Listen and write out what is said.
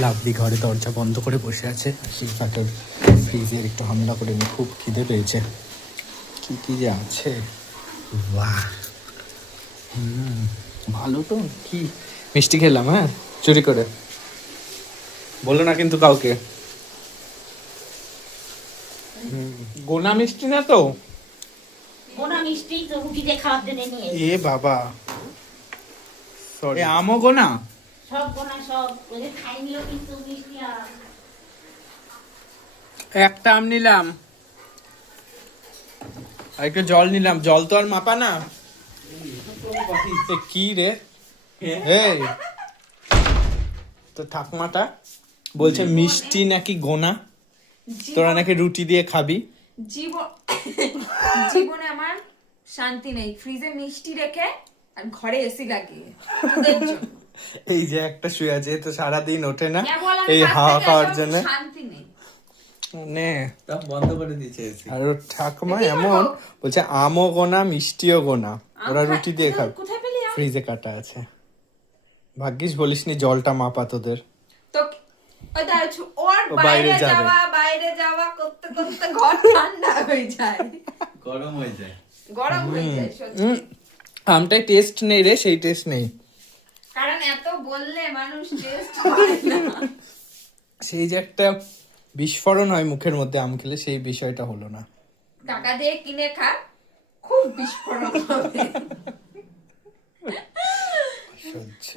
Lovely ঘরে দরজা বন্ধ করে বসে আছে। শিল্পাটার ফ্রিজের একটু হামলা করে নি, খুব খিদে পেয়েছে। কি কি যে আছে, বাহ! ভালো তো। কি মিষ্টি খেলাম, হ্যাঁ, চুরি করে। বলো না কিন্তু কাউকে। গোনা মিষ্টি না তো? গোনা মিষ্টি তো রুটি দিয়ে খাওয়ার জন্য নিয়ে এ বাবা, সরি। আমও গোনা? সব গোনা সব ওদের খাই নিল, কিন্তু মিষ্টি একটা আম নিলাম আর একটু জল নিলাম। জল তো আর মাপা না। কি রে, এই তো ঠাকমাটা বলছে মিষ্টি নাকি গোনা, তোরা নাকি রুটি দিয়ে খাবি। জীবনে আমার শান্তি নেই, ফ্রিজে মিষ্টি রেখে আর ঘরে এসি লাগিয়ে তোদের জন্য। এই যে একটা শুয়ে আছে, তো সারাদিন ওঠে না কেবল আমি এই কাজ হাওয়া থেকে খাওয়ার আসি, জন্য। শান্তি নেই। নে তা বন্ধ করে দিয়েছে এসি। আর ওর ঠাকুমা কি এমন করবো? বলছে আমও গোনা মিষ্টিও গোনা, ওরা আম রুটি দিয়ে খাবে। কোথায় পেলি আম? ফ্রিজে কাটা আছে। ভাগ্যিস বলিসনি জলটা মাপা তোদের। তো ওই দেখ, ওর ও বাইরে বাইরে যাওয়া করতে করতে ঘর ঠান্ডা হয়ে যায়, গরম হয়ে যায়। গরম হয়ে যায় সত্যি। আমটাই টেস্ট নেই রে, সেই টেস্ট নেই। কারণ এত বললে মানুষ টেস্ট হয় না। সেই যে একটা বিস্ফোরণ হয় মুখের মধ্যে আম খেলে, সেই বিষয়টা হলো না। টাকা দিয়ে কিনে খা, খুব বিস্ফোরণ হবে। সহ্য।